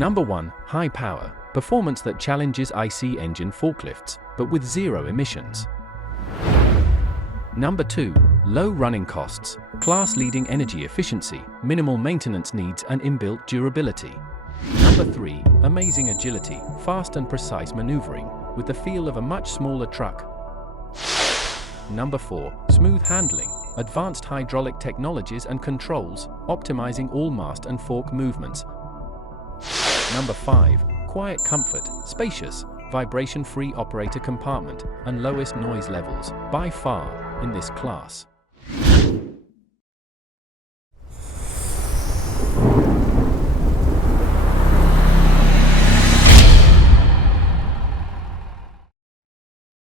Number 1. High power, performance that challenges IC engine forklifts, but with zero emissions. Number 2. Low running costs, class-leading energy efficiency, minimal maintenance needs and inbuilt durability. Number 3. Amazing agility, fast and precise maneuvering, with the feel of a much smaller truck. Number 4. Smooth handling, advanced hydraulic technologies and controls, optimizing all mast and fork movements. Number 5. Quiet comfort, spacious, vibration-free operator compartment, and lowest noise levels, by far, in this class.